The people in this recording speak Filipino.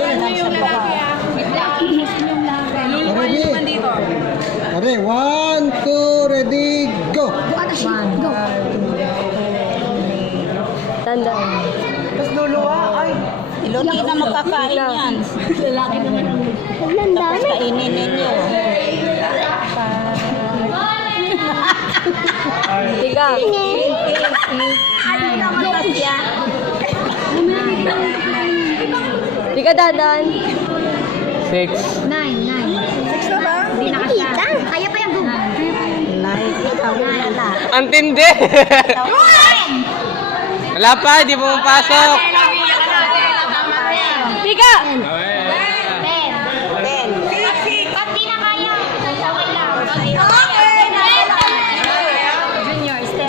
yung lalaki ah. Lulukuhan Ready? naman dito. Pare, 1, 2, ready, go! Tanda. Tapos luluwa, ay. Hindi na makakain yan. Lalaki naman ang... Ang Tapos dami. kainin ninyo. Tiga. Ano naman tasya? Tiga dadan. 6. 6 na ba? Hindi na kasya. Kaya pa yung gumawa. Ikaw na. Ang tindi! Wala pa, hindi pumapasok.